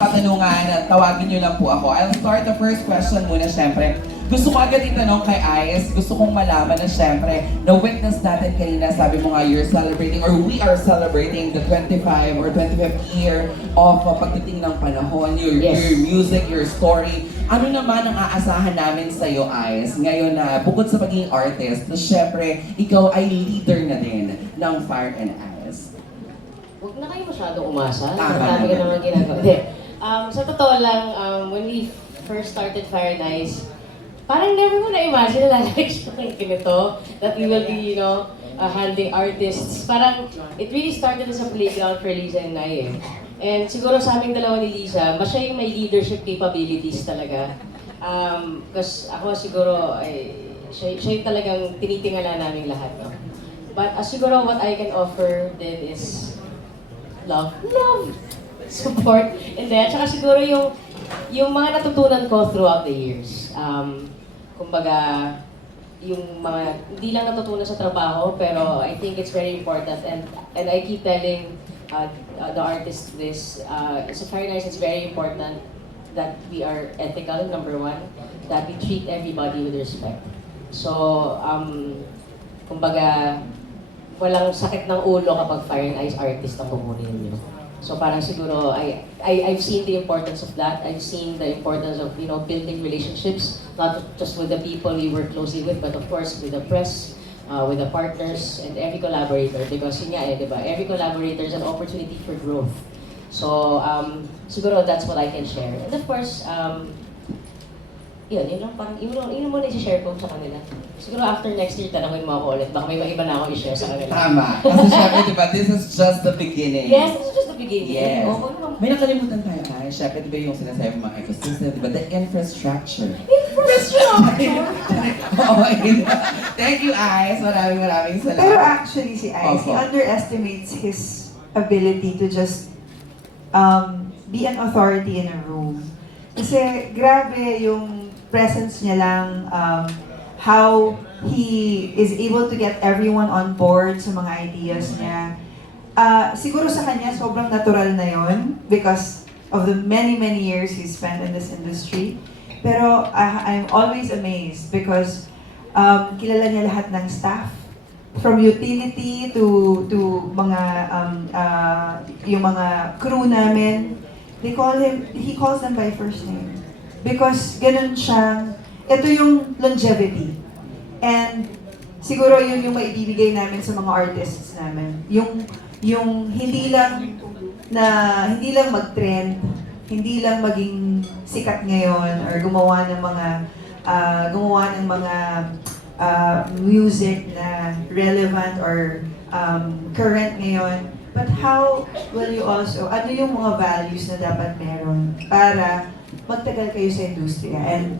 Katanungan, tawagin niyo lang po ako. I'll start the first question muna, syempre. Gusto ko agad itanong kay Ice, gusto kong malaman na syempre, na-witness natin kanina, sabi mo nga, you're celebrating, or we are celebrating the 25 or 25th year of pagdating ng panahon, your music, your story. Ano naman ang aasahan namin sa'yo, Ice, ngayon na bukod sa pagiging artist, na syempre, ikaw ay leader na din ng Fire and Ice. Huwag na kayo masyadong umasa. Tama. Marami ka naman ginagawa. Hindi. Sa totoo lang, when we first started Fire and Ice, parang never ko na-imagine na lalaki siya ng ganito, that we will be, handling artists. Parang, it really started as a playground for Liza and I eh. And siguro sa aming dalawa ni Liza, mas siya yung may leadership capabilities talaga. Because ako siguro, siya yung talagang tinitingala namin lahat, no? But siguro what I can offer then is love, support, and then, tsaka siguro yung mga natutunan ko throughout the years. Kumbaga, yung mga, hindi lang natutunan sa trabaho, pero I think it's very important, and I keep telling the artists this, sa Fire and Ice, it's very important that we are ethical, number one, that we treat everybody with respect. So, kumbaga, walang sakit ng ulo kapag Fire and Ice artist ang kukunin nyo. So parang siguro, I've seen the importance of that. I've seen the importance of, building relationships, not just with the people we work closely with, but of course with the press, with the partners, and every collaborator. Because yun nga di ba? Every collaborator is an opportunity for growth. So, siguro that's what I can share. And of course, yun lang, parang yun muna i-share ko sa kanila. Siguro after next year, tanongin mo ako ulit. Baka may iba na ako i-share sa kanila. Tama. Kasi syempre, di ba, this is just the beginning. Yes, this is just the beginning. Yes. May nakalimutan tayo, Ay. Syempre, di ba yung sinasabi ng mga ecosystem, di ba? The infrastructure. Infrastructure! Oo, yun. Thank you, Ice. Maraming salamat. Pero actually, si Ice, he Opo. underestimates his ability to just be an authority in a room. Kasi grabe yung presence niya lang, how he is able to get everyone on board sa mga ideas niya. Siguro sa kanya, sobrang natural na yon because of the many years he spent in this industry. Pero I'm always amazed because kilala niya lahat ng staff. From utility to mga yung mga crew namin, he calls them by first name. Because ganun siyang, ito yung longevity. And siguro yun yung maibibigay namin sa mga artists namin. Yung hindi lang mag-trend, hindi lang maging sikat ngayon or gumawa ng mga music na relevant or current ngayon. But how will you also, ano yung mga values na dapat meron para magtagal kayo sa industriya? And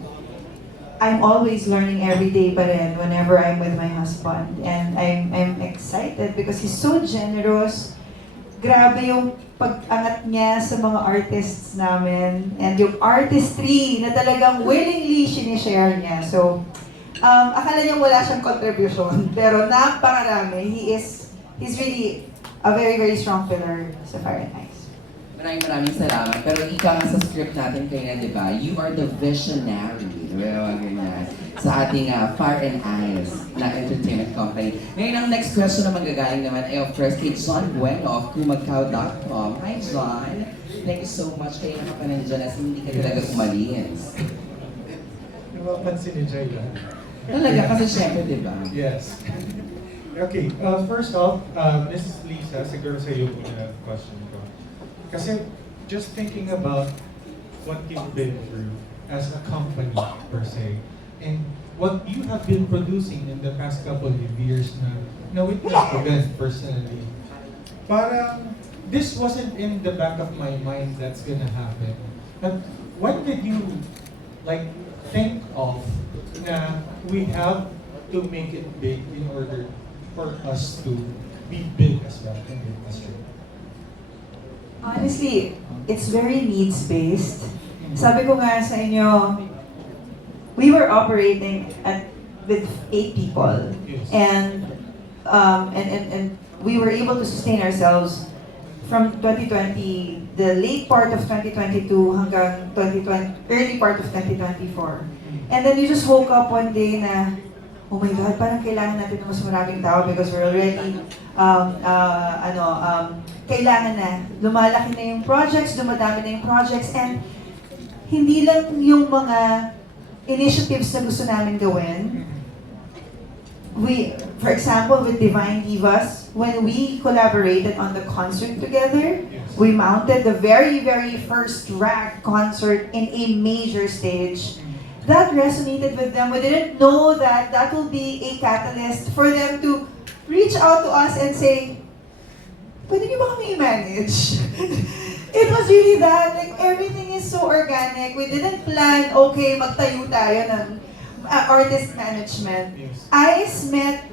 I'm always learning every day pa rin whenever I'm with my husband. And I'm excited because he's so generous. Grabe yung pag-angat niya sa mga artists namin. And yung artistry na talagang willingly sinishare niya. So, akala niya wala siyang contribution. Pero napakarami. He's really a very strong pillar sa Fire and Ice. Maraming salamat. Pero ika nga sa script natin kayo na, di ba? You are the visionary. Sa ating Fire and Ice na entertainment company. Ngayon, ang next question na magagaling naman ay of course kay John Bueno of kumagkaw.com. Hi, John. Thank you so much. Kaya ka pa nandiyan as hindi ka talaga umalis. Napapansin ni Jay lang. Talaga, kasi syempre, di ba? Yes. Okay, first off, this is Lisa. Siguro sa iyo muna question ko. Kasi just thinking about what you've been through as a company per se, and what you have been producing in the past couple of years na witness ko din personally, parang this wasn't in the back of my mind that's gonna happen. But what did you think of na we have to make it big in order for us to be big as well in the industry? Honestly, it's very needs-based. Sabi ko nga sa inyo, we were operating with 8 people. Yes. And we were able to sustain ourselves from 2020 the late part of 2022 hanggang 2020, early part of 2024. And then you just woke up one day na, oh my God, parang kailangan natin ng mas maraming tao because we're already, kailangan na. Lumalaki na yung projects, dumadami na yung projects, and hindi lang yung mga initiatives na gusto namin gawin. We, for example, with Divine Divas, when we collaborated on the concert together, we mounted the very, very first drag concert in a major stage. That resonated with them. We didn't know that that will be a catalyst for them to reach out to us and say, pwede niyo ba kami i-manage? It was really that. Like, everything is so organic. We didn't plan, okay, magtayo tayo ng artist management. Yes. I met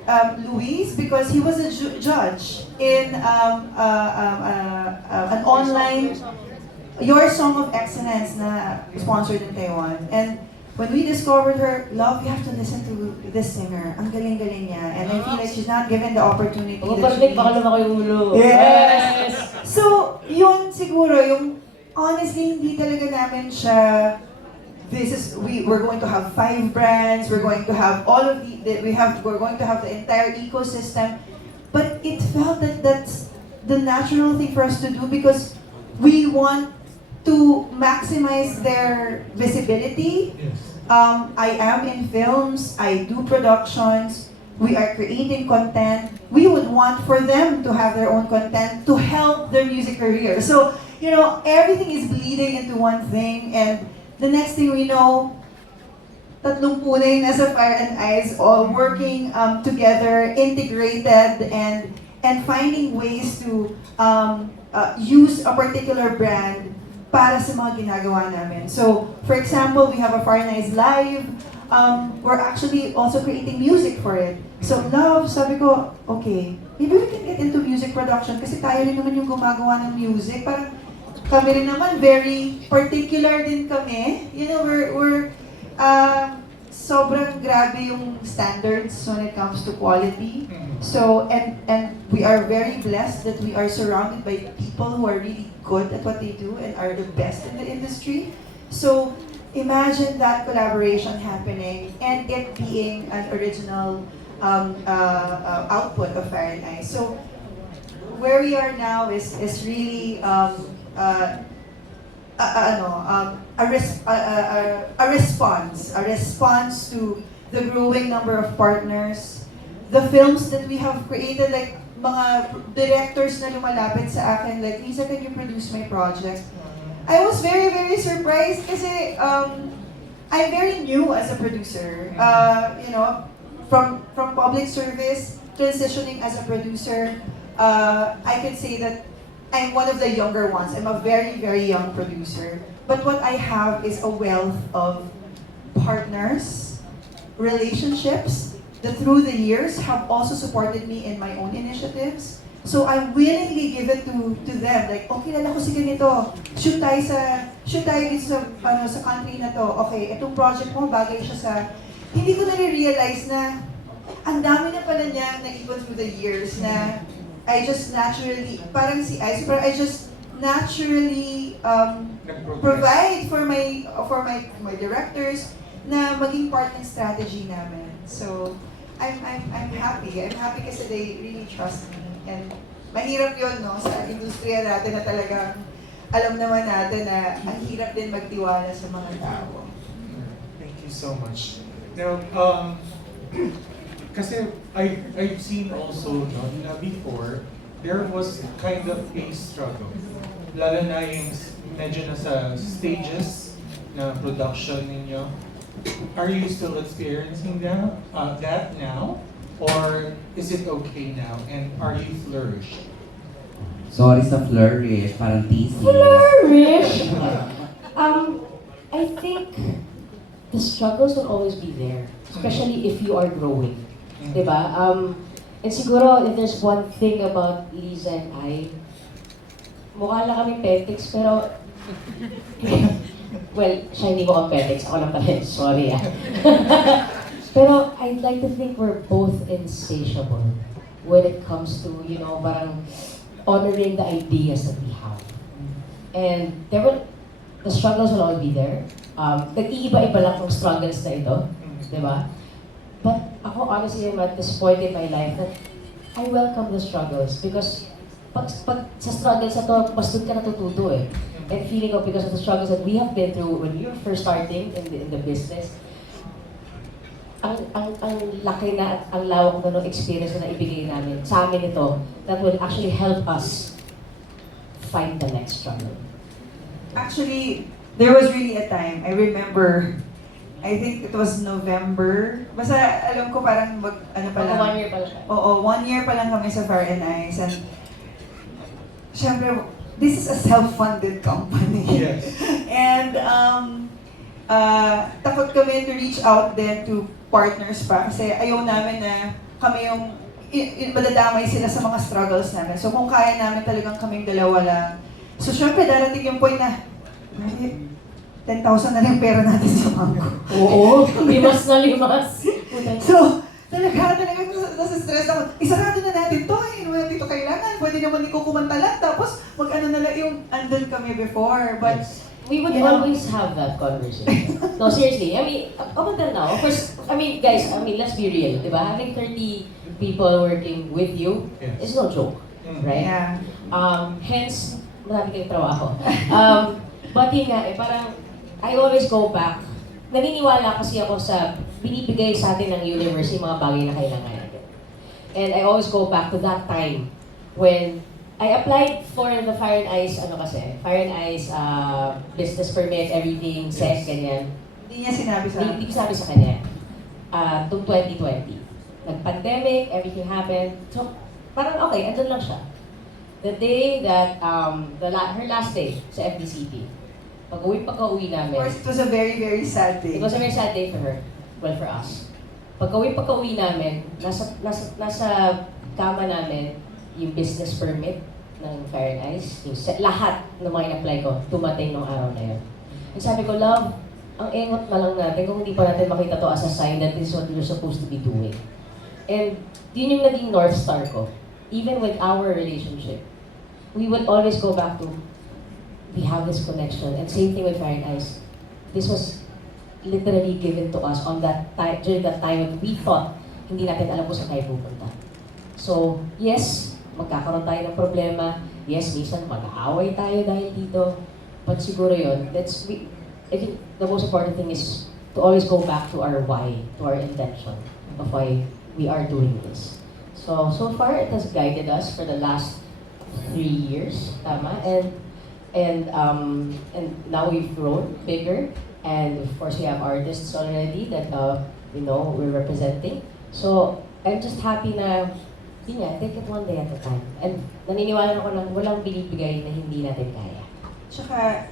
Luis because he was a judge in an online Your Song of Excellence na sponsored in Taiwan. And when we discovered her, love, you have to listen to this singer. Ang galing-galing niya. And I feel like she's not given the opportunity that she Pag-public, baka needs. lumaki yung ulo. Yes! So, yun siguro, yung honestly, hindi talaga namin siya, we're going to have 5 brands, we're going to have all of we're going to have the entire ecosystem. But it felt that that's the natural thing for us to do because we want to maximize their visibility. Yes. I am in films, I do productions, we are creating content. We would want for them to have their own content to help their music career. So, you know, everything is bleeding into one thing, and the next thing we know, tatlong punay nasa Fire and Ice, all working together, integrated, and finding ways to use a particular brand para sa mga ginagawa namin. So, for example, we have a Fire and Ice Live. We're actually also creating music for it. So, love, sabi ko, okay, maybe we can get into music production kasi tayo rin naman yung gumagawa ng music. Parang kami rin naman, very particular din kami. You know, we're sobrang grabe yung standards when it comes to quality. So, and we are very blessed that we are surrounded by people who are really good at what they do and are the best in the industry. So, imagine that collaboration happening and it being an original output of Fire and Ice. So, where we are now is really a response to the growing number of partners, the films that we have created, like mga directors na lumalapit sa akin, like, Lisa, can you produce my project? I was very, very surprised kasi I'm very new as a producer. You know, from public service, transitioning as a producer, I can say that I'm one of the younger ones. I'm a very, very young producer. But what I have is a wealth of partners, relationships, that through the years have also supported me in my own initiatives. So I willingly give it to them. Like, okay, kilala ko si ganito. Shoot tayo dito sa country na to. Okay, itong project mo, bagay siya sa... Hindi ko na-realize na ang dami na pala niya na-even through the years na I just naturally, parang si Ice, pero I just naturally provide for my directors na maging part ng strategy namin. So, I'm happy. I'm happy kasi they really trust me. And mahirap yun, no? Sa industriya natin na talagang alam naman natin na ang hirap din magtiwala sa mga tao. Thank you so much. Now, kasi I've seen also, no, na before, there was kind of a struggle. Lalo na yung medyo nasa stages na production ninyo. Are you still experiencing that now? Or is it okay now? And are you flourishing? Sorry sa flourish, parang thesis. Flourish! I think the struggles will always be there, especially if you are growing. Diba? And siguro, if there's one thing about Liza and I, mukha lang kami petics, pero well, siya hindi mo ang petics, ako lang pala, sorry Pero I'd like to think we're both insatiable when it comes to, you know, parang honoring the ideas that we have. And the struggles will all be there. Nag-iiba-iba lang yung struggles na ito, di ba? But ako, honestly, I'm at this point in my life that I welcome the struggles because pag sa struggles na to, mas doon ka natututo eh. And feeling ko because of the struggles that we have been through when we were first starting in the business, ang laki na at ang lawak na ng experience na ibigay namin sa amin ito that will actually help us find the next struggle. Actually, there was really a time, I remember, I think it was November. Basta alam ko parang ano pa lang. 1 year pala siya. Oo, 1 year pa lang kami sa Fire and Ice. And syempre, this is a self-funded company. Yes. And takot kami to reach out then to partners pa kasi ayaw namin na kami yung madadamay sila sa mga struggles namin. So kung kaya namin talagang kaming dalawa lang. So syempre darating yung point na, 10,000 na lang pera natin sa bangko. Oo, limas na limas. So, talaga nasa-stress ako. Isarado na natin to, hindi naman natin ito kailangan. Pwede naman ikaw kumanta lang, tapos mag-ano na lang yung andun kami before. But, We would always have that conversation. No, seriously. I mean, up until now, of course, I mean, guys, let's be real, di ba? Having 30 people working with you is no joke, right? yeah. Hence, marami kayong trabaho. But yun nga, parang, I always go back. Naniniwala kasi ako sa binibigay sa atin ng universe yung mga bagay na kailangan natin. And I always go back to that time when I applied for the Fire and Ice, Fire and Ice, business permit, everything, set, ganyan. Hindi niya sinabi sa Hindi ko sabi sa kanya. Itong 2020. Nag-pandemic, everything happened. So, parang okay, andun lang siya. The day that, her last day sa FDCP, pagka-uwi Of namin, course, it was a very, very sad day. it was a very sad day for her. Well, for us. Pagka-uwi namin, nasa kama namin, yung business permit ng Fire and Ice, lahat ng mga in-apply ko, tumating nung araw na yun. And sabi ko, love, ang engot na lang natin kung hindi pa natin makita to as a sign that this is what you're supposed to be doing. And yun yung naging North Star ko. Even with our relationship, we would always go back to, we have this connection. And same thing with Fire and Ice. This was literally given to us on that time, during that time when we thought hindi natin alam kung saan tayo pupunta. So, yes, magkakaroon tayo ng problema. Yes, minsan mag-aaway tayo dahil dito. But siguro yun, I think the most important thing is to always go back to our why, to our intention of why we are doing this. So far, it has guided us for the last 3 years, tama? And now we've grown bigger. And of course, we have artists already that, we're representing. So, I'm just happy na yun nga, take it one day at a time. And naniniwala ako lang, walang binibigay na hindi natin kaya. Tsaka,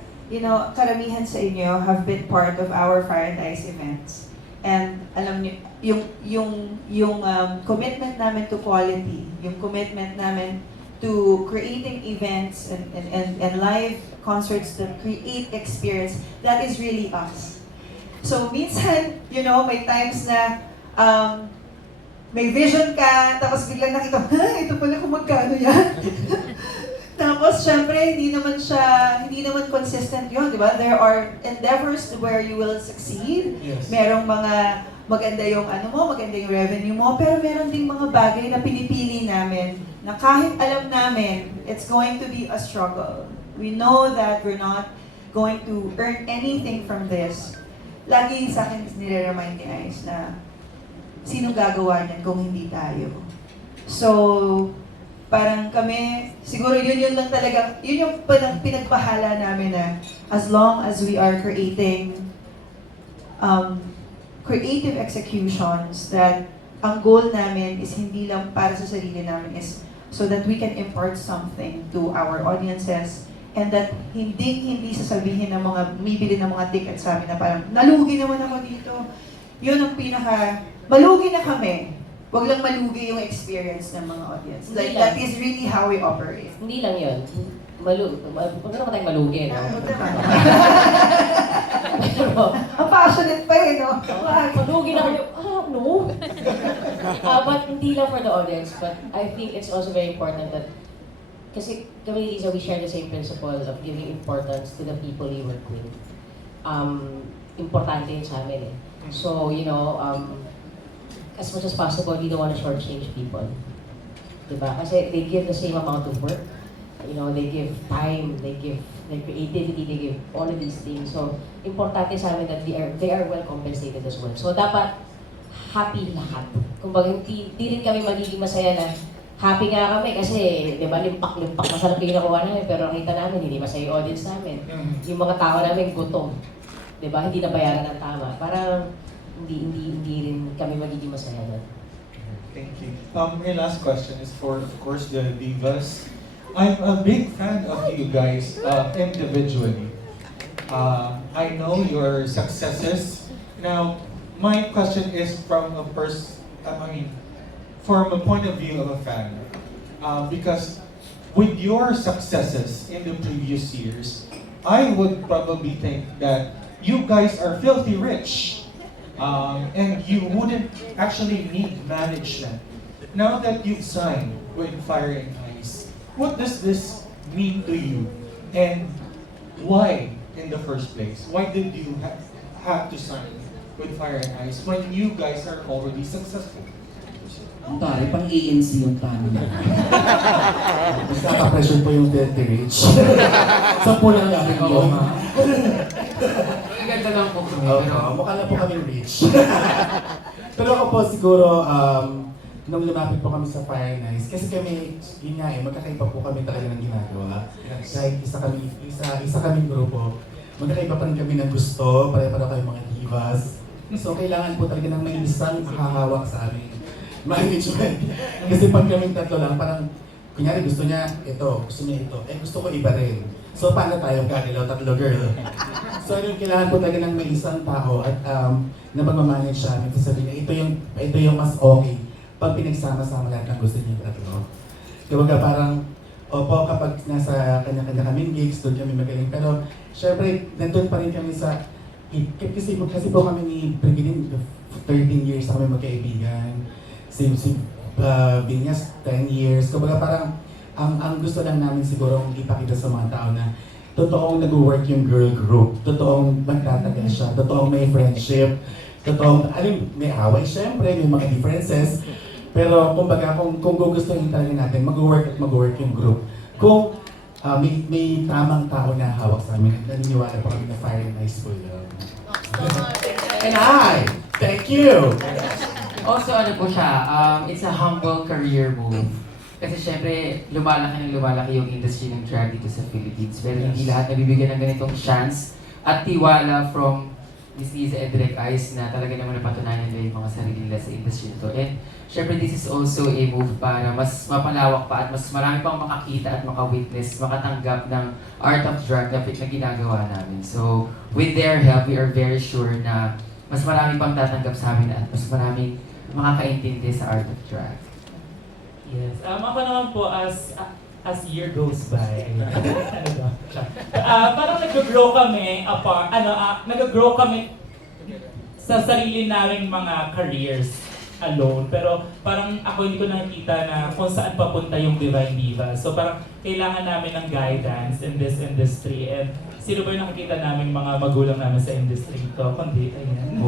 karamihan sa inyo have been part of our Fire and Ice events. And alam niyo, yung commitment namin to quality, yung commitment namin to creating events and live concerts that create experience, that is really us. So minsan, may times na may vision ka, tapos biglang nakita, ito pala kung magkano yan. Tapos, syempre, hindi naman consistent yun, di ba? There are endeavors where you will succeed. Yes. Merong mga maganda yung maganda yung revenue mo, pero meron ding mga bagay na pinipili namin na kahit alam namin, it's going to be a struggle. We know that we're not going to earn anything from this. Lagi sa akin nire-remind ni Ice na sino gagawa niyan kung hindi tayo? So, parang kami, siguro yun lang talaga, yun yung pinagpahala namin na as long as we are creating creative executions, that ang goal namin is hindi lang para sa sarili namin, is so that we can impart something to our audiences, and that hindi sasabihin ng mga bumibili ng mga tickets sa amin na parang nalugi naman ako dito. Yun ang malugi na kami. Huwag lang malugi yung experience ng mga audience. Like, that is really how we operate. Hindi lang yun. Huwag naman tayong malugi, no? Ang passionate pa eh, no? Malugi na kayo. No. But hindi lang for the audience, but I think it's also very important that kasi kami ni Lisa, we share the same principle of giving importance to the people we work with. Importante yun sa amin eh. So, as much as possible, we don't want to shortchange people. Diba? Kasi they give the same amount of work. They give time, they give their creativity, they give all of these things. So, importante sa amin that they are well compensated as well. So, dapat happy lahat. Kumbaga, hindi rin kami magiging masaya na happy nga kami kasi, di ba, limpak-limpak masarap yung nakuha namin, pero nakita namin, hindi masaya yung audience namin. Yung mga tao namin gutom. Di ba, hindi nabayaran ng tama. Parang hindi rin kami magiging masaya doon. Thank you. My last question is for, of course, the divas. I'm a big fan of you guys individually. I know your successes. Now, my question is from a from a point of view of a fan. Because with your successes in the previous years, I would probably think that you guys are filthy rich. And you wouldn't actually need management. Now that you've signed with Fire and Ice, what does this mean to you? And why in the first place? Why did you have to sign with Fire and Ice when you guys are already successful? Ang tari, pang ANC yung tanong. Mas naka-pressure po yung Filthy Rich. Sampu lang namin ko. Ang ganda lang po kami. Mukha lang po kami rich. Pero ako po siguro, nung lumapit po kami sa Fire and Ice, kasi kami, yun nga magkakaiba po kami talaga ng ginagawa. Kahit isa kaming grupo, magkakaiba pa rin kami ng gusto, pare-pareho kayong mga divas. So kailangan po talaga ng may isang makahawak sa aming management. Kasi pag kaming tatlo lang, parang, kunyari gusto niya ito, gusto ko iba rin. So paano tayo kanilaw, tatlo girl? So yung kailangan po talaga ng may isang tao at na magmamanage siya, sasabihin niya, ito yung mas okay pag pinagsama-sama lahat ng gusto niya tatlo. Kumbaga parang, opo, kapag nasa kanya-kanya kaming gigs, doon kami magaling. Pero syempre, nandun pa rin kami sa, kasi po kami ni Brigidin, 13 years na kami magkaibigan. Si Vinyas, 10 years. Kumbaga parang, ang gusto lang namin siguro ipakita sa mga tao na totoong nag-work yung girl group, totoong magtatagal siya, totoong may friendship, totoong, may away syempre, may mga differences. Pero kumbaga, kung gugustuhin talaga natin, mag-work yung group. Kung may tamang tao na hawak sa amin, naniniwala pa kami na Fire and Ice po yun. And thank you! Also, po siya, it's a humble career move. Kasi syempre, lumalaki yung industry ng drag dito sa Philippines. Pero hindi lahat nabibigyan ng ganitong chance at tiwala from Miss Liza and Direk Ice na talaga naman napatunayan nila yung mga sarili nila sa industry nito. And syempre, this is also a move para mas mapalawak pa at mas marami pang makakita at makawitness, makatanggap ng art of drag na ginagawa namin. So, with their help, we are very sure na mas marami pang tatanggap sa amin at mas maraming makakaintindi sa art of drag. Yes. Ako naman po, as year goes by, parang nag-grow kami apart, nag-grow kami sa sarili naming mga careers alone. Pero parang ako hindi ko nakikita na kung saan papunta yung Divine Diva. So parang kailangan namin ng guidance in this industry. And sino ba yung nakikita namin mga magulang namin sa industry ito? Kundi, ayan.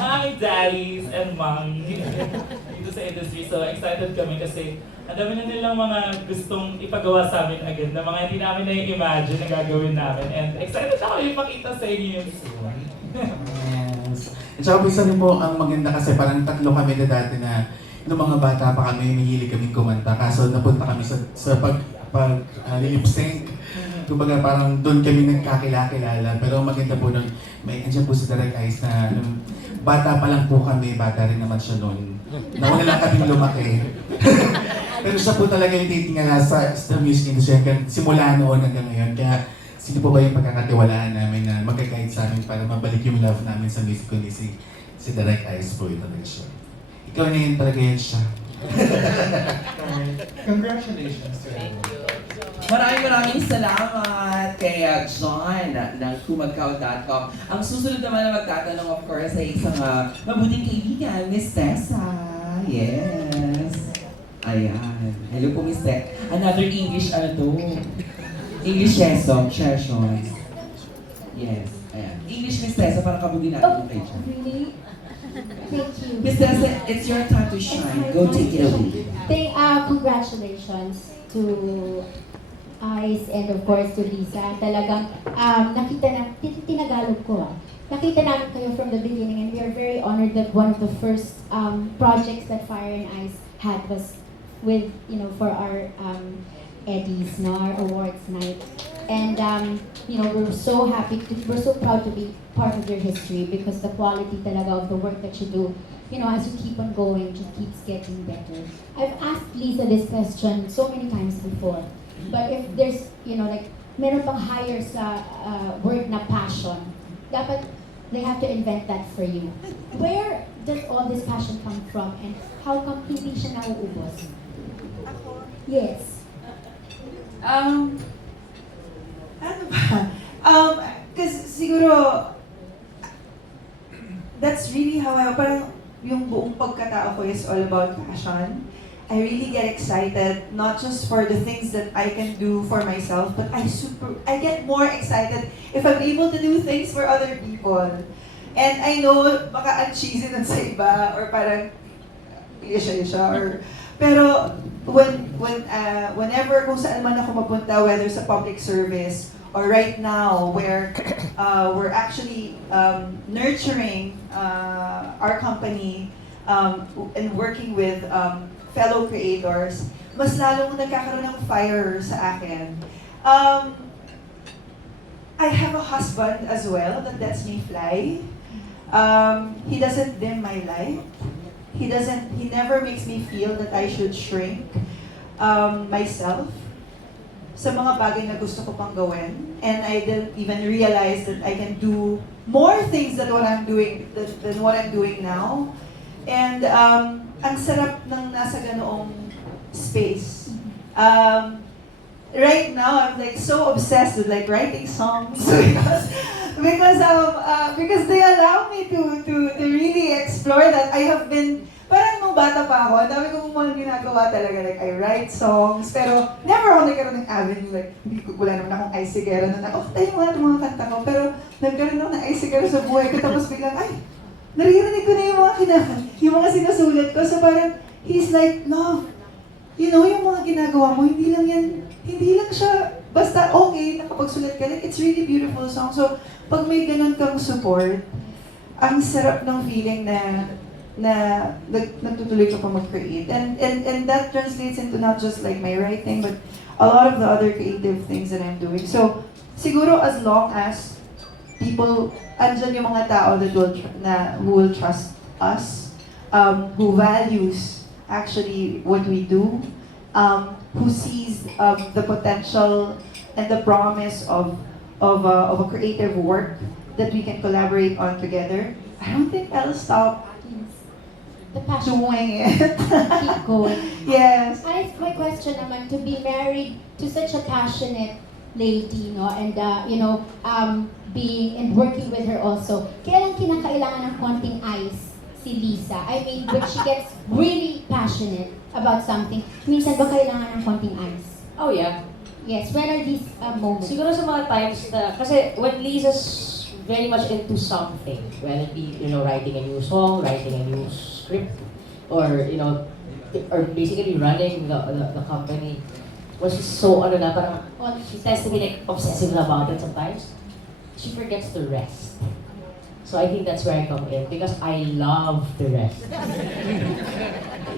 Hi, daddies and mommy dito sa industry. So excited kami kasi ang dami na nilang mga gustong ipagawa sa amin agad na mga hindi namin na-imagine na gagawin namin. And excited ako ipakita sa inyo yun soon. Yes. At saka isa rin po ang maganda kasi parang tatlo kami na dati na nung mga bata pa kami, mahilig kaming kumanta. Kaso napunta kami sa lip sync. Kumbaga parang doon kami nagkakilala. Pero maganda po nun, andyan po si Direk Ice na nung bata pa lang po kami, bata rin naman siya noon. Nauna lang kaming lumaki. Pero siya po talaga yung titingala sa music industry simula noon hanggang ngayon. Kaya sino po ba yung pagkakatiwalaan namin na mag-guide sa amin para mabalik yung love namin sa music kundi si Direk Ice po yung talaga siya. Ikaw na yun talaga yan siya. Congratulations to everyone. Maraming salamat kay John ng kumagkaw.com. Ang susunod naman na magtatanong of course ay isang mabuting kaibigan, Miss Tessa. Yes. Ayan. Hello po, Miss Tech. Another English, ano to? English session. Yes. Ayan. English Miss Tessa, parang kabugin natin yung kay Chan. Really? Thank you. Miss Tessa, it's your time to shine. Go take it away. Congratulations to Ice and of course to Lisa. Talagang nakita na, tinagalog ko Nakita namin kayo from the beginning and we are very honored that one of the first projects that Fire and Ice had was with, for our Eddies, our awards night. And, we're so we're so proud to be part of your history because the quality talaga of the work that you do, as you keep on going, just keeps getting better. I've asked Lisa this question so many times before, but if there's, meron pang higher sa word na passion, dapat they have to invent that for you. Where does all this passion come from and how come hindi siya nauubos? Yes. Ano ba? Kasi siguro, that's really how parang yung buong pagkatao ko is all about passion. I really get excited, not just for the things that I can do for myself, but I get more excited if I'm able to do things for other people. And I know, baka ang cheesy nun sa iba, or parang, isya, or, pero, whenever, kung saan man ako mapunta, whether sa public service, or right now, where we're actually nurturing our company and working with fellow creators, mas lalong nagkakaroon ng fire sa akin. I have a husband as well that lets me fly. He doesn't dim my light. He never makes me feel that I should shrink myself sa mga bagay na gusto ko pang gawin. And I didn't even realize that I can do more things than what I'm doing now. And ang sarap ng nasa ganoong space. Right now, I'm like so obsessed with like writing songs because they allow me to really explore that. I have been, parang nung bata pa ako, ang dami kong mga ginagawa talaga. Like, I write songs, pero never ako nagkaroon ng avenue. Like, wala naman akong isigero na tayo mo na itong mga kanta ko. Pero nagkaroon ako ng isigero sa buhay ko, tapos biglang, naririnig ko na yung mga sinusulat ko. So parang, he's like, love, yung mga ginagawa mo, hindi lang siya basta okay, nakapagsulat ka. Like, it's really beautiful song. So, pag may ganun kang support, ang sarap ng feeling na nagtutuloy ka pa mag-create. And that translates into not just like my writing, but a lot of the other creative things that I'm doing. So, siguro as long as people, andyan yung mga tao that who will trust us, who values actually what we do, who sees the potential and the promise of a creative work that we can collaborate on together, I don't think I'll stop The passion. doing it. Keep going. Yes. My question naman, to be married to such a passionate lady, and being and working with her also, kailan kinakailangan ng konting ice si Lisa? I mean, when she gets really passionate about something, minsan ba kailangan ng konting ice? Oh yeah. Yes, when are these moments? Siguro sa mga times na, kasi when Lisa's very much into something, whether it be, writing a new song, writing a new script, or, or basically running the company, was so, parang, she tends to be like obsessive about it sometimes. She forgets the rest. So I think that's where I come in, because I love the rest.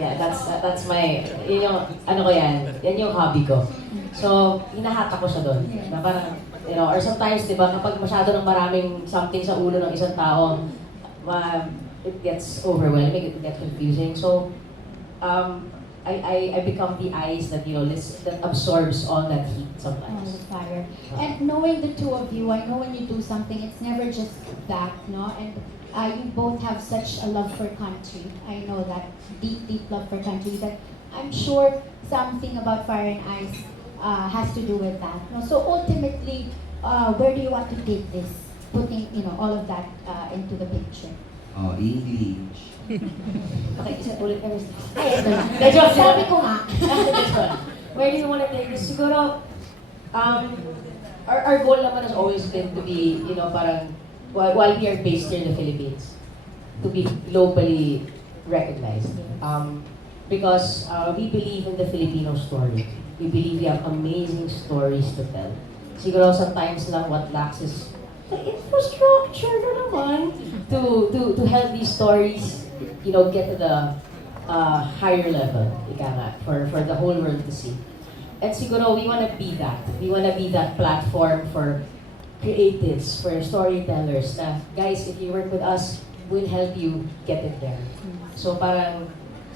Yeah, that's my, yan yung hobby ko. So, hinahata ko siya doon. Na parang, or sometimes, di ba, kapag masyado ng maraming something sa ulo ng isang tao, it gets overwhelming, it gets confusing. So, I become the ice that, that absorbs all that heat sometimes. The fire. And knowing the two of you, I know when you do something, it's never just that, no? And you both have such a love for country. I know that deep, deep love for country that I'm sure something about Fire and Ice has to do with that. No? So ultimately, where do you want to take this? Putting, all of that into the picture. Oh, English. Okay, isa ulit kami. Ay, ito na. The joke. Sabi ko nga. This one. Where do you want to take this? Siguro, our goal naman has always been to be, you know, parang, while we are based here in the Philippines, to be globally recognized. Because we believe in the Filipino story. We believe we have amazing stories to tell. Siguro sometimes lang what lacks is the infrastructure na naman to help these stories, you know, get to the higher level, ika nga, for the whole world to see. And siguro we want to be that. We want to be that platform for creatives, for storytellers na, guys, if you work with us, we'll help you get it there. So parang,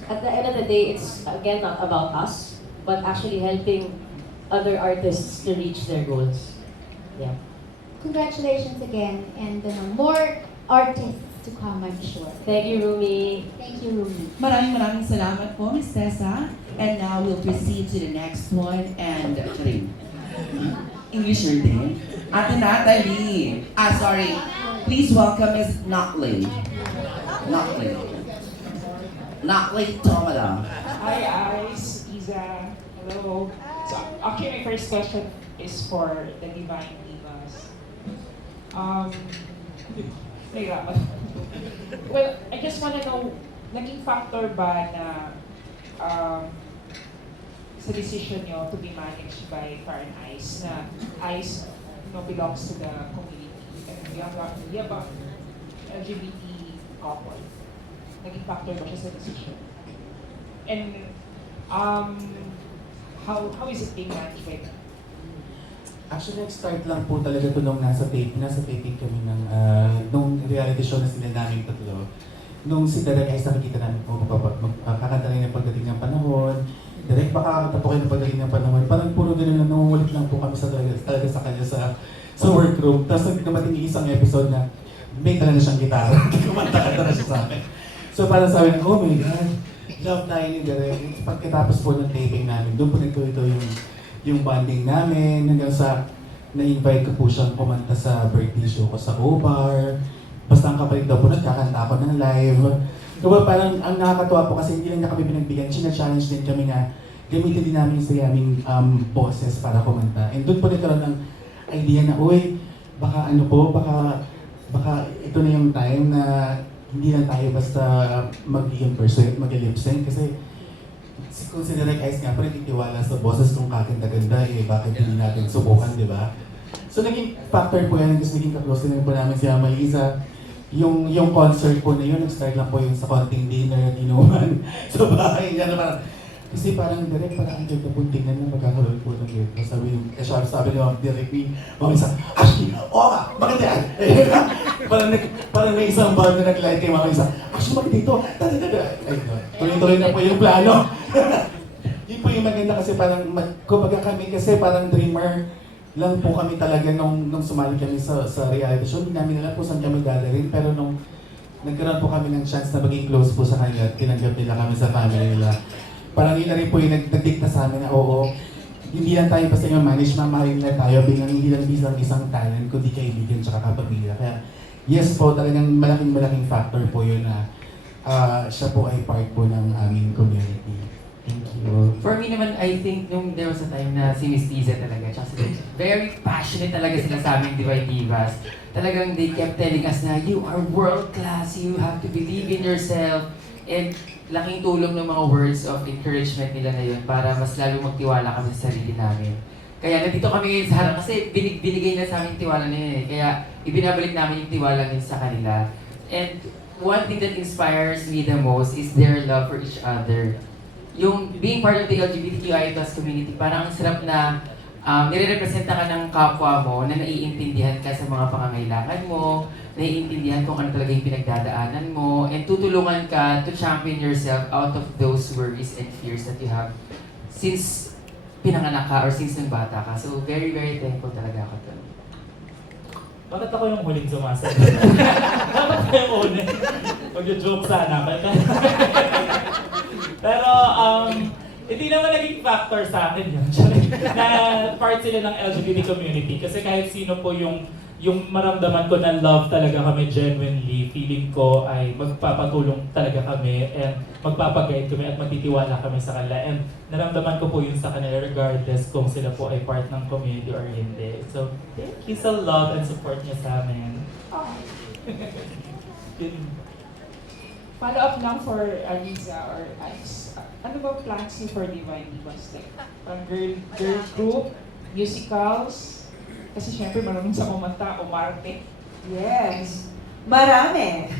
at the end of the day, it's again not about us, but actually helping other artists to reach their goals. Yeah. Congratulations again, and more artists to come, I'm sure. Thank you, Rumi. Thank you, Rumi. Maraming salamat po, Miss Tessa. And now we'll proceed to the next one. And, English din. Ate Natalie. Sorry. Please welcome Miss Notley. Notley Tomada. Hi, Ice, Iza. Hello. So, actually, my first question is for the Divine Divas. Nahirapan. Well, I just wanna know, naging factor ba na sa decision nyo to be managed by Fire and Ice na Ice belongs to the community and we have a LGBT couple. Naging factor ba siya sa decision? And how is it being managed by them? Actually, nag-start lang po talaga ito nung nasa taping kami ng nung reality show na sila namin tatlo. Nung si Derek ay nakikita namin po, kakanta rin ng pagdating ng panahon. Derek, baka kakanta po kayo ng pagdating ng panahon. Parang puro ganun lang, nangungulit lang po kami talaga sa kanya sa workroom. Tapos nagdating yung isang episode na may talaga siyang gitara. Kumanta-kanta na siya sa akin. So parang sabi ko, oh my God, love tayo ni Derek. Pagkatapos po ng taping namin, doon po nagtuloy yung bonding namin, hanggang sa na-invite ko po siyang kumanta sa birthday show ko sa O-Bar. Basta ang kapalit daw po, nagkakanta ako ng live. Diba parang ang nakakatuwa po kasi hindi lang niya kami pinagbigyan, china-challenge din kami na gamitin din namin sa aming boses para kumanta. And doon po nagkaroon ng idea na, uy, baka baka ito na yung time na hindi lang tayo basta mag-impersonate, mag-lip sync kasi kung si Derek Ice nga, parang titiwala sa boses kung kakanta-ganda, bakit hindi natin subukan, di ba? So naging factor po yan, kasi naging kaklose din po namin si Ama Liza. Yung concert po na yun, nag-start lang po yun sa konting dinner at inuman sa bahay niya na parang, kasi parang Derek, parang ang ganda po tingnan na magkakaroon po ng ganda. Sabi ni Ma'am Derek, Ma'am Liza, Ashley, oo nga, maganda yan! parang may isang band na nag-light kay Ma'am Liza, Ashley, maganda ito! Tuloy-tuloy na po yung plano. Yun po yung maganda kasi parang, kumbaga kami kasi parang dreamer lang po kami talaga nung sumali kami sa reality show. Hindi namin alam po saan kami gagaling, pero nung nagkaroon po kami ng chance na maging close po sa kanila at tinanggap nila kami sa family nila. Parang yun na rin po yung nagdikta sa amin na oo, hindi lang tayo basta yung manage, mamahalin na tayo bilang hindi lang isang talent, kundi kaibigan tsaka kapamilya. Kaya yes po, talagang malaking factor po yun na siya po ay part po ng aming community. Thank you. For me naman, I think nung there was a time na si Miss Tiza talaga, tsaka sila, very passionate talaga sila sa aming Divine Divas. Talagang they kept telling us na, you are world class, you have to believe in yourself. And laking tulong ng mga words of encouragement nila na yun para mas lalo magtiwala kami sa sarili namin. Kaya nandito kami ngayon sa harap kasi binigay na sa amin yung tiwala nila eh. Kaya ibinabalik namin yung tiwala nila sa kanila. And one thing that inspires me the most is their love for each other. Yung being part of the LGBTQI+ community, parang ang sarap na nire-representa ka ng kapwa mo na naiintindihan ka sa mga pangangailangan mo, naiintindihan kung ano talaga yung pinagdadaanan mo, and tutulungan ka to champion yourself out of those worries and fears that you have since pinanganak ka or since nang bata ka. So very, very thankful talaga ako doon. Bakit ako yung huling sumasagot? Bakit ako yung una? Mag-joke sana. Pero, hindi naman naging factor sa akin yun. Na part sila ng LGBT community. Kasi kahit sino po yung yung maramdaman ko na love talaga kami genuinely, feeling ko ay magpapatulong talaga kami and magpapag-guide kami at magtitiwala kami sa kanila. And naramdaman ko po yun sa kanila regardless kung sila po ay part ng community or hindi. So, thank you sa love and support niya sa amin. Yun. Follow up lang for Aliza or Ice. Ano ba plans niyo for Divine Divas? Like, girl group, musicals, kasi syempre marunong sa kumanta, umarte. Yes, marami.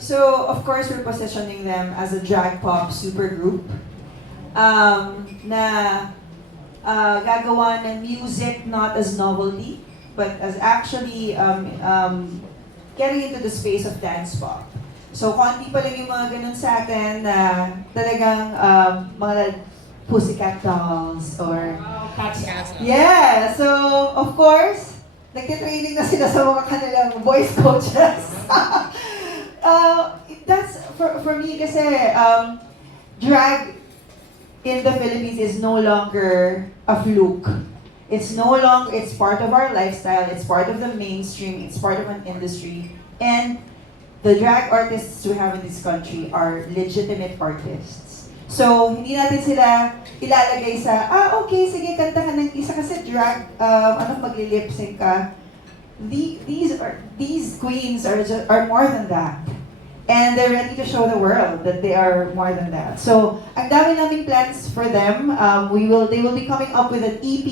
So, of course, we're positioning them as a drag pop supergroup na gagawa ng music not as novelty, but as actually getting into the space of dance pop. So, konti pa lang yung mga ganun sa atin na talagang mga Pussycat Dolls or... Cats. Yeah, so of course, nagtitraining na sila sa mga kanilang voice coaches. That's for me kasi drag in the Philippines is no longer a fluke. It's no longer, it's part of our lifestyle, it's part of the mainstream, it's part of an industry. And the drag artists we have in this country are legitimate artists. So, hindi natin sila ilalagay sa, okay, sige, kanta ka ng isa kasi drag, maglilip sync ka. These queens are more than that. And they're ready to show the world that they are more than that. So, ang dami naming plans for them. They will be coming up with an EP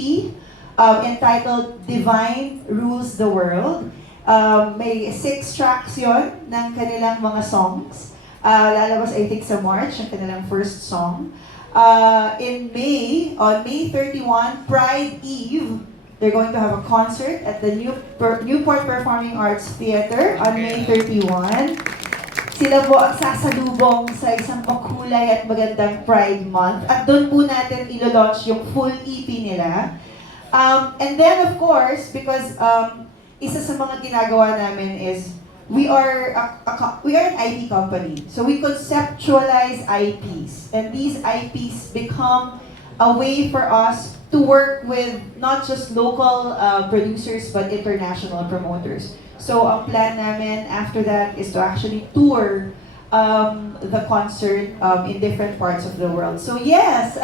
entitled Divine Rules the World. May 6 tracks yon ng kanilang mga songs. Lalabas, I think, sa March, ang kanilang first song. On May 31, Pride Eve, they're going to have a concert at the Newport Performing Arts Theater on May 31. Sila po ang sasalubong sa isang makulay at magandang Pride Month. At doon po natin ilo-launch yung full EP nila. And then, of course, because isa sa mga ginagawa namin is we are an IP company. So we conceptualize IPs. And these IPs become a way for us to work with not just local producers but international promoters. So ang plan namin after that is to actually tour the concert in different parts of the world. So yes,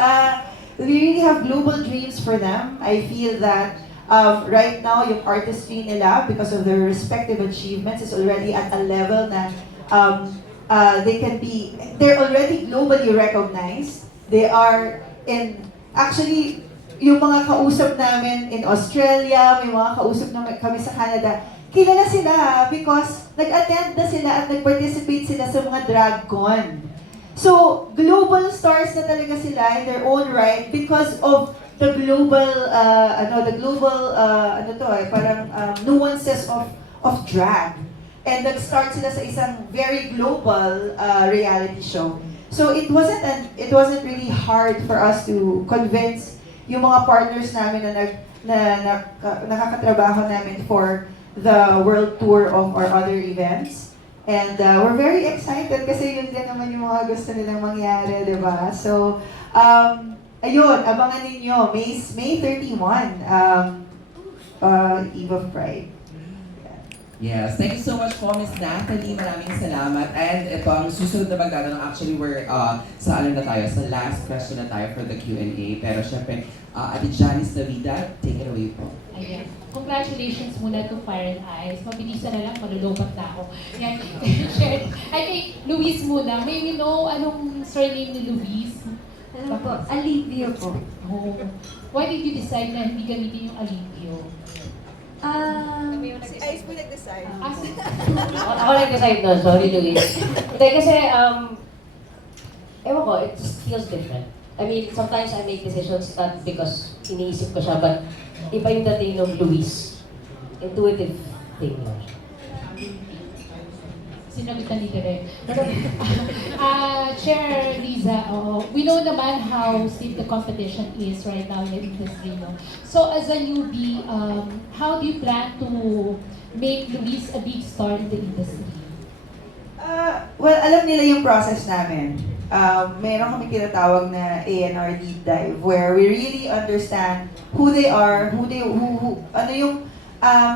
we really have global dreams for them. I feel that right now, yung artistry nila, because of their respective achievements, is already at a level na they're already globally recognized. They are actually, yung mga kausap namin in Australia, may mga kausap namin kami sa Canada, kilala sila because nag-attend na sila at nag-participate sila sa mga drag-con. So, global stars na talaga sila in their own right because of the global nuances of drag. And nag-start sila sa isang very global reality show. So it wasn't really hard for us to convince yung mga partners namin na nakakatrabaho namin for the world tour of our other events. And we're very excited kasi yun din naman yung mga gusto nilang mangyari, di ba? So, ayun, abangan ninyo, May 31, Eve of Pride. Yes, thank you so much po, Miss Natalie. Maraming salamat. And ito, ang susunod na magtatanong, actually, we're sa na tayo, sa last question na tayo for the Q&A. Pero syempre, Ate Janice Navidad, take it away po. Ayan. Congratulations muna to Fire and Ice. Mabilisan na lang, malulubat na ako. Yan. Ay, kay Luis muna. May we know anong surname ni Luis? Ano po? Alivio po. Oh. Why did you decide na hindi gamitin yung Alivio? Si Ice po nag-decide. Ako nag-decide no, sorry Luis. Hindi kasi, ewan ko, it just feels different. I mean, sometimes I make decisions not because iniisip ko siya, but iba yung dating ng Luis. Intuitive thing lang siya. Sinabitan ni Direk. Chair Liza, we know naman how stiff the competition is right now in the industry, no? So as a newbie, how do you plan to make Luis a big star in the industry? Well, alam nila yung process namin. Meron kami tinatawag na A&R deep dive where we really understand who they are, ano yung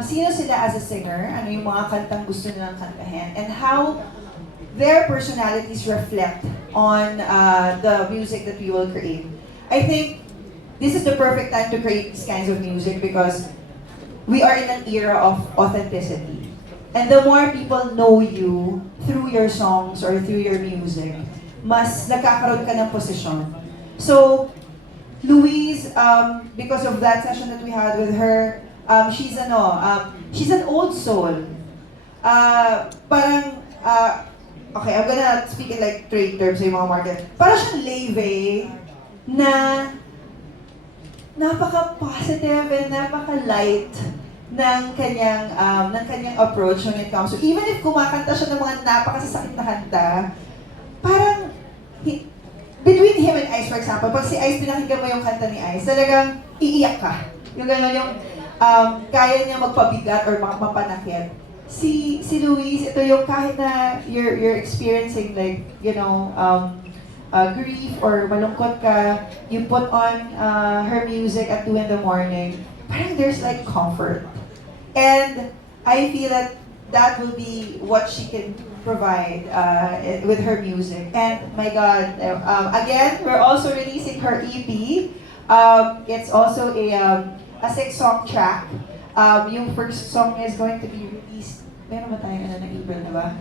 sino sila as a singer, ano yung mga kantang gusto nilang kantahin, and how their personalities reflect on the music that we will create. I think this is the perfect time to create these kinds of music because we are in an era of authenticity. And the more people know you through your songs or through your music, mas nagkakaroon ka ng posisyon. So, Louise, because of that session that we had with her, she's an old soul. Parang, okay, I'm gonna speak in like trade terms sa yung mga market. Parang siyang leve na napaka-positive and napaka-light ng kanyang approach when it comes to, even if kumakanta siya ng mga napakasasakit na kanta, parang, between him and Ice, for example, pag si Ice, pinakinggan mo yung kanta ni Ice, talagang iiyak ka. Yung gano'n, yung kaya niya magpabigat or mapanakit. Si Louise, ito yung kahit na you're experiencing like, grief or malungkot ka, you put on her music at 2 in the morning, parang there's like comfort. And I feel that will be what she can provide with her music. And my God, again, we're also releasing her EP. It's also a 6-song track. Yung first song is going to be released. Meron ba tayo na April na ba?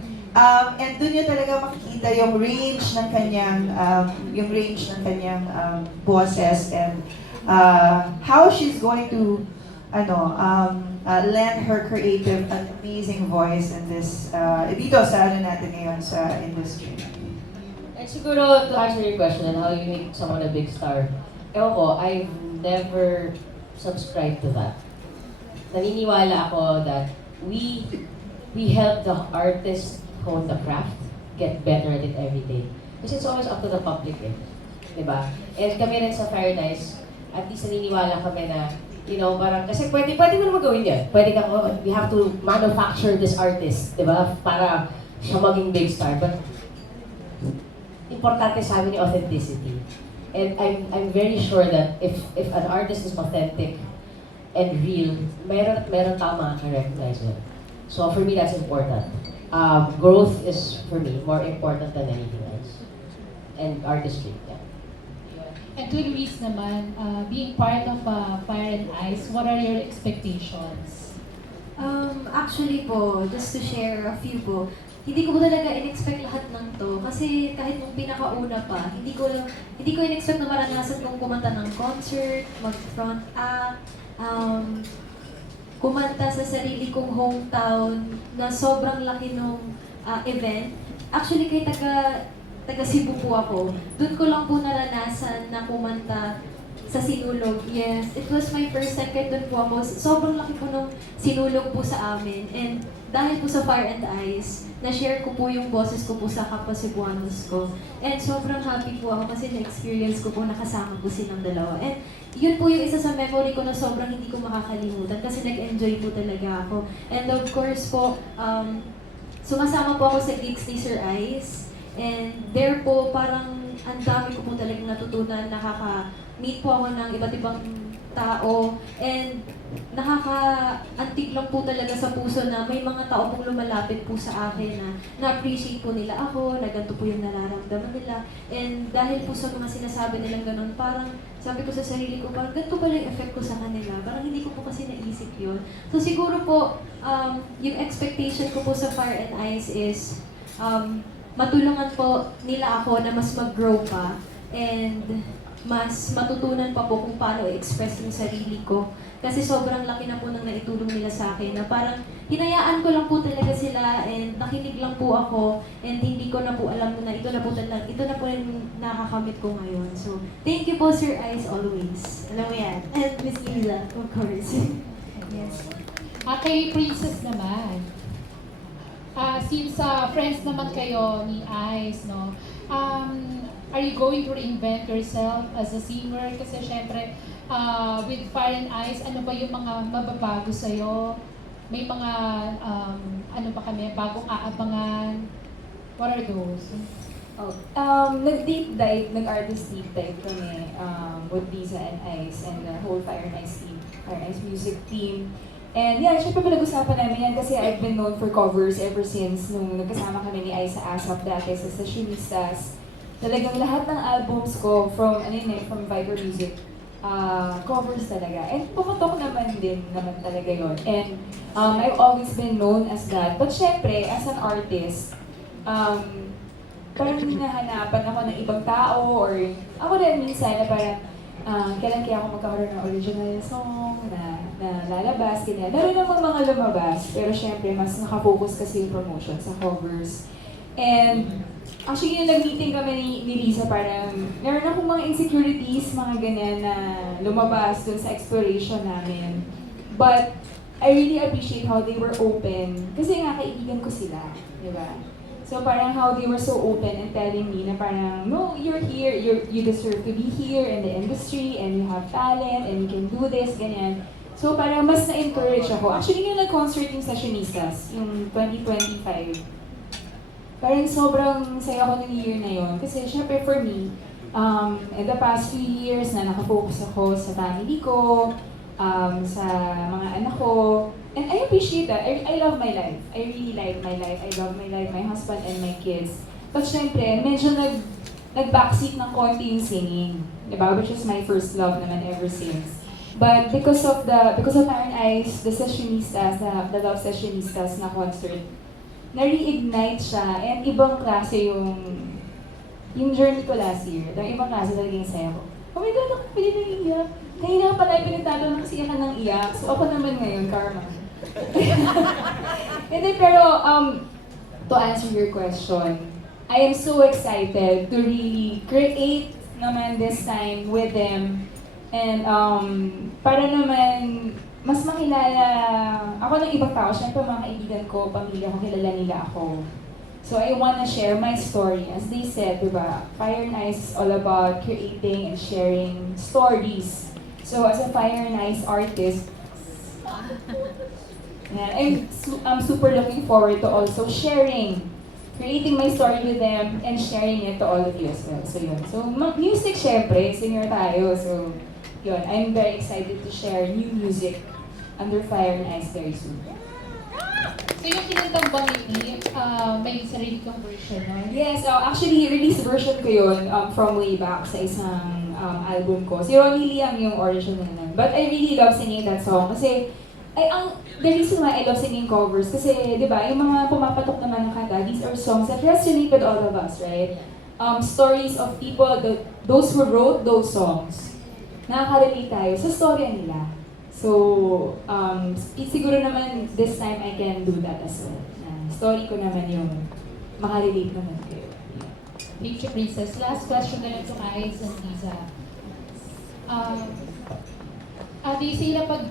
And dun yun talaga makikita yung range ng kanyang boses and how she's going to lend her creative and amazing voice in this dito sa natin ngayon sa industry. And siguro, to answer your question on how you make someone a big star, ewan ko, I've never subscribed to that. Naniniwala ako that we help the artist hone the craft, get better at it every day. Because it's always up to the public diba? And kami rin sa Fire and Ice, at least naniniwala kami na, parang, kasi pwede mo naman gawin yan. Pwede ka, we have to manufacture this artist, diba? Para siya maging big star. But, importante sa amin yung authenticity. And I'm very sure that if an artist is authentic and real, meron tao makaka-recognize it. So for me, that's important. Growth is, for me, more important than anything else. And artistry, yeah. And to Luis naman, being part of Fire and Ice, what are your expectations? Actually po, just to share a few po, hindi ko talaga in-expect lahat ng to. Kasi kahit nung pinakauna pa, hindi ko in-expect na maranasan kong kumanta ng concert, mag-front act, kumanta sa sarili kong hometown na sobrang laki nung event. Actually, kay taga Cebu po ako. Doon ko lang po naranasan na kumanta sa Sinulog. Yes, it was my first time kahit doon po ako. Sobrang laki po nung Sinulog po sa amin. And dahil po sa Fire and Ice, na-share ko po yung boses ko po sa kapwa Cebuanos ko. And sobrang happy po ako kasi na-experience ko po nakasama po silang dalawa. And yun po yung isa sa memory ko na sobrang hindi ko makakalimutan kasi nag-enjoy po talaga ako. And of course po, sumasama po ako sa gigs ni Sir Ice. And there po, parang ang dami ko po talagang natutunan, nakaka-meet po ako ng iba't ibang tao. And nakaka-antig lang po talaga sa puso na may mga tao pong lumalapit po sa akin na na-appreciate po nila ako, na ganito po yung nararamdaman nila. And dahil po sa mga sinasabi nilang ganun, parang sabi ko sa sarili ko, parang ganito pala yung effect ko sa kanila. Parang hindi ko po kasi naisip yun. So siguro po, yung expectation ko po sa Fire and Ice is matulungan po nila ako na mas mag-grow pa and mas matutunan pa po kung paano i-express yung sarili ko. Kasi sobrang laki na po nang naitulong nila sa akin na parang hinayaan ko lang po talaga sila and nakinig lang po ako and hindi ko na po alam na ito na po yung nakakamit ko ngayon. So, thank you po Sir Ice always. Alam mo yan. And Miss Liza, of course. Yes. Kay Princess naman. Since friends naman kayo ni Ice, no? Are you going to reinvent yourself as a singer? Kasi syempre, with Fire and Ice, ano ba yung mga mababago sa'yo? May mga, bagong aabangan? What are those? Nag-deep dive, nag-artist deep dive kami with Liza and Ice and the whole Fire and Ice team, Fire and Ice music team. And yeah, syempre pinag-usapan namin yan kasi I've been known for covers ever since nung nagkasama kami ni Aiza Asap dati sa Sessionistas. Talagang lahat ng albums ko from from Viber Music, covers talaga. And pumatok naman din naman talaga yon. And I've always been known as that. But syempre, as an artist, parang hinahanapan ako ng ibang tao or ako rin minsan na parang kailan kaya ako magkakaroon ng original song na lalabas, ganyan. Meron namang mga lumabas, pero syempre mas nakafocus kasi yung promotion sa covers. And actually yung nag-meeting kami ni Lisa, parang meron akong mga insecurities, mga ganyan na lumabas dun sa exploration namin. But I really appreciate how they were open, kasi nga kaibigan ko sila, di ba? So parang how they were so open and telling me na parang, no, you're here, you deserve to be here in the industry and you have talent and you can do this, ganyan. So parang mas na-encourage ako. Actually, yung nag-concert yung Sessionistas, yung 2025, parang sobrang saya ako ng year na yon. Kasi syempre for me, in the past few years na nakafocus ako sa family ko, sa mga anak ko, and I appreciate that. I love my life. I really like my life. I love my life, my husband and my kids. But syempre, medyo nag-backseat ng konti yung singing. Diba? Which is my first love naman ever since. But because of Iron Eyes, the Sessionistas, the Love Sessionistas na concert, na-reignite siya and ibang klase yung journey ko last year. Ibang klase talaga yung saya ko. Oh my God, ako pwede naiiyak. Kanina pala ay pinagtatanong kasi iyakan ng iyak. So ako naman ngayon, karma. Hindi, pero to answer your question, I am so excited to really create naman this time with them. And para naman mas makilala ako ng ibang tao. Siyempre mga kaibigan ko, pamilya ko, kilala nila ako. So I wanna share my story. As they said, diba, Fire and Ice is all about creating and sharing stories. So as a Fire and Ice artist, I'm super looking forward to also creating my story with them and sharing it to all of you as well. So yun. So music syempre, singer tayo. So yun, I'm very excited to share new music under Fire and Ice very soon. So yung kinantang bang ni may sarili kang version, no? Yes, actually, release version ko yun from way back sa isang album ko. Si Ronnie Liam yung original nun. But I really love singing that song kasi the reason why I love singing covers kasi, di ba, yung mga pumapatok naman ng kanta, these are songs that resonate with all of us, right? Stories of people, those who wrote those songs, nakaka-relate tayo sa storya nila. So, siguro naman this time I can do that as well. Story ko naman yung makarelate naman kayo. Thank you, Princess. Last question na lang to Ice and Liza. They say na pag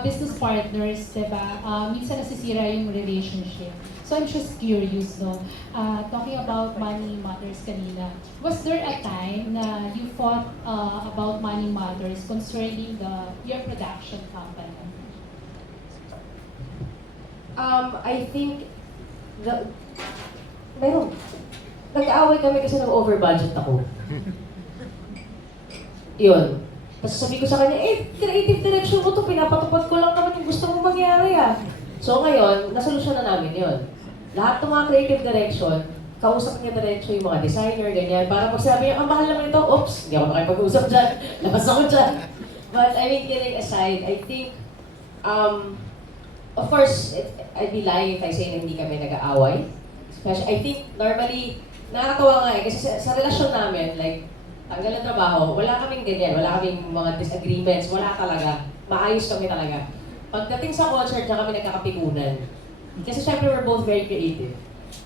business partners, diba, minsan nasisira yung relationship. So I'm just curious, no? Talking about money matters kanina, was there a time na you fought about money matters concerning your production company? I think meron. Nag-aaway kami kasi nag-over budget ako. Yun. Tapos sabi ko sa kanya, creative direction ko to, pinapatupad ko lang naman yung gusto mong mangyari So ngayon, nasolusyon na namin yun. Lahat ng mga creative direction, kausap niya diretso yung mga designer, ganyan. Para pag sabi niya, ang mahal naman ito, oops, hindi ako makipag-usap dyan. Labas ako dyan. But I mean, kidding aside, I think, of course, I'd be lying if I say na hindi kami nag-aaway. Especially, I think, normally, nakakatawa nga kasi sa relasyon namin, like, tanggal ng trabaho, wala kaming ganyan, wala kaming mga disagreements, wala talaga. Maayos kami talaga. Pagdating sa concert, na kami nagkakapikunan. Kasi syempre, we're both very creative.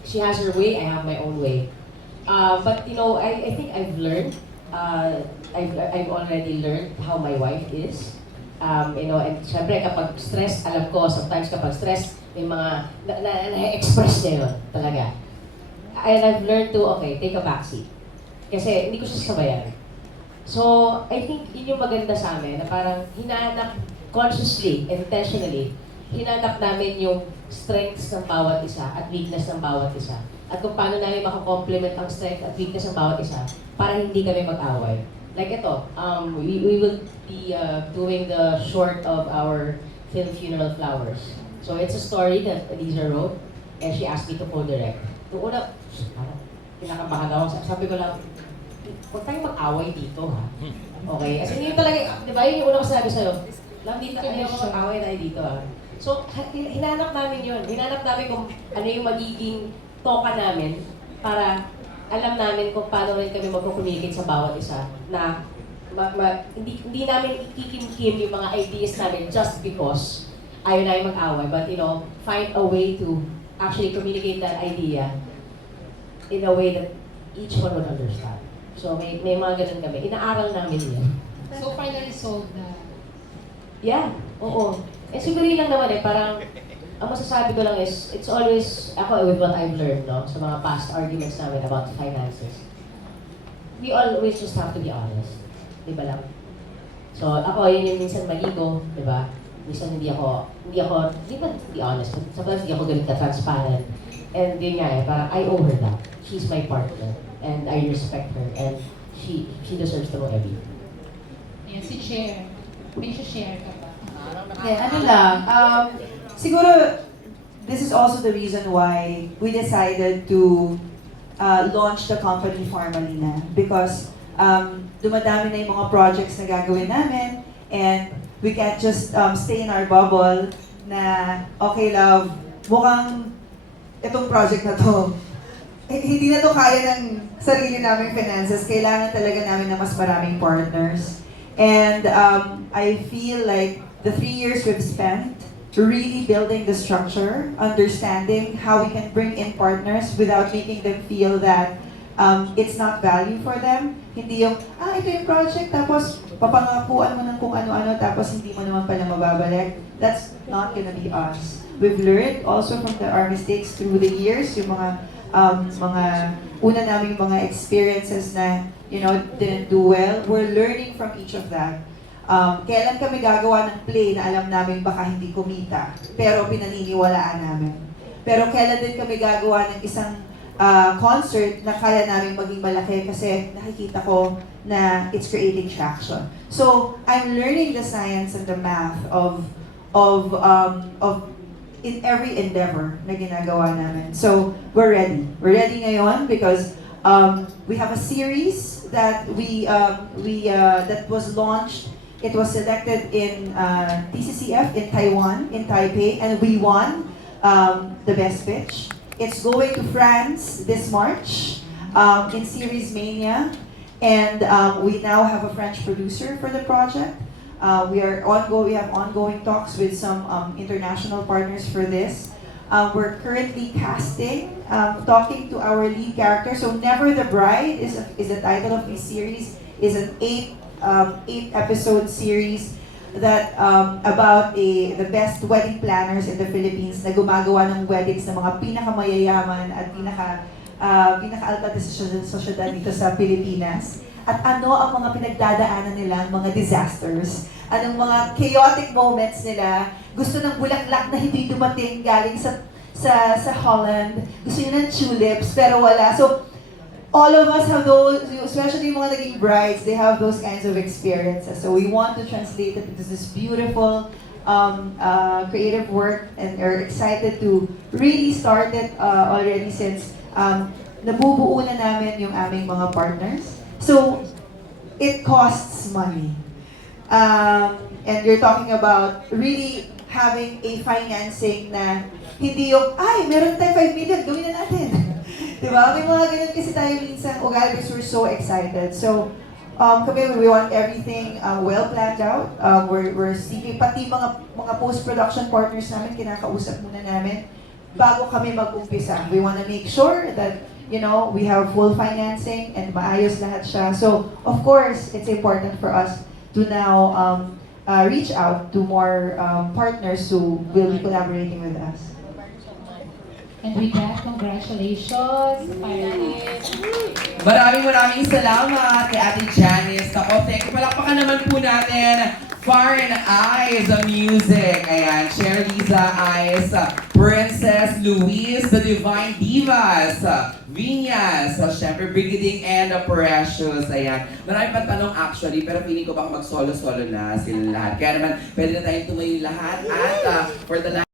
She has her way, I have my own way. But you know, I think I've learned. I've already learned how my wife is. You know, and syempre kapag stress, alam ko, sometimes kapag stress, may mga na-express niya yun talaga. And I've learned to, okay, take a backseat. Kasi hindi ko siya sabayan. So, I think yun yung maganda sa amin, na parang hinahanap consciously, intentionally, hinanap namin yung strengths ng bawat isa at weakness ng bawat isa. At kung paano namin makakomplement ang strength at weakness ng bawat isa para hindi kami mag-away. Like ito, we will be doing the short of our Till Funeral Flowers. So it's a story that Eliza wrote, and she asked me to co-direct. Noong una, parang kinakabahan ako. Sabi ko lang, huwag tayong mag-away dito, ha? Okay? As in, yun talaga, di ba, yun yung una ko sabi sa'yo. Hindi tayo mag-away tayo dito, ha? So, hinanap namin yun. Hinanap namin kung ano yung magiging toka namin para alam namin kung paano rin kami mag-communicate sa bawat isa na hindi namin ikikimkim yung mga ideas namin just because ayaw namin mag-away, but find a way to actually communicate that idea in a way that each one would understand. So may mga ganun kami. Inaaral namin yan. So far na-resolve na. Yeah, oo. Eh siguro lang naman parang ang masasabi ko lang is, it's always, ako with what I've learned, no, sa mga past arguments namin about finances, we always just have to be honest. Di ba lang? So, ako, yun yung minsan maligo, di ba? Minsan hindi ba be honest, sometimes hindi ako ganun ka-transparent. And yun nga parang I owe her that. She's my partner, and I respect her, and she deserves to know everything. Ayan, si Chair. May share ka ba? Ano lang, siguro, this is also the reason why we decided to launch the company formally na. Because dumadami na yung mga projects na gagawin namin, and we can't just stay in our bubble na, okay love, mukhang itong project na to, hindi na to kaya ng sarili naming finances. Kailangan talaga namin na mas maraming partners. And I feel like the 3 years we've spent really building the structure, understanding how we can bring in partners without making them feel that it's not value for them. Hindi yung, ito yung project, tapos papangakuan mo ng kung ano-ano, tapos hindi mo naman pala mababalik. That's not gonna be us. We've learned also from our mistakes through the years, yung mga una naming mga experiences na, didn't do well. We're learning from each of that. Kailan kami gagawa ng play na alam namin baka hindi kumita, pero pinaniniwalaan namin. Pero kailan din kami gagawa ng isang concert na kaya namin maging malaki kasi nakikita ko na it's creating traction. So, I'm learning the science and the math of in every endeavor na ginagawa namin. So, we're ready. We're ready ngayon because we have a series that that was launched. It was selected in TCCF in Taiwan, in Taipei, and we won the best pitch. It's going to France this March in Series Mania, and we now have a French producer for the project. We have ongoing talks with some international partners for this. We're currently casting, talking to our lead character. So Never the Bride is the title of this series. Is an 8-episode series that about the best wedding planners in the Philippines na gumagawa ng weddings ng mga pinakamayayaman at pinaka-alta de sosyedad dito sa Pilipinas. At ano ang mga pinagdadaanan nila, mga disasters, anong mga chaotic moments nila, gusto ng bulaklak na hindi dumating galing sa Holland, gusto nyo ng tulips pero wala. So, all of us have those, especially yung mga naging brides, they have those kinds of experiences. So we want to translate it into this beautiful creative work, and are excited to really start it already since nabubuo na namin yung aming mga partners. So, it costs money. And you're talking about really having a financing na hindi yung, meron tayo 5 million, gawin na natin. Diba? May mga ganun kasi tayo minsan, because we're so excited. So, kami, we want everything well planned out. We're seeking, pati mga post-production partners namin, kinakausap muna namin bago kami mag-umpisa. We want to make sure that we have full financing and maayos lahat siya. So, of course, it's important for us to now reach out to more partners who will be collaborating with us. And with that, congratulations, Pirates! Maraming salamat kay Ate Janice. Ako, thank you. Palakpakan naman po natin Fire and Ice, the music. Ayan, Cher Liza Ice, Princess Louise, The Divine Divas, Vinyas, syempre Brigading and the Precious. Ayan. Marami pang tanong actually, pero feeling ko baka mag-solo-solo na sila lahat. Kaya naman, pwede na tayong tumayo lahat at for the